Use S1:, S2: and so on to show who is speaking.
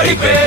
S1: படிப்பே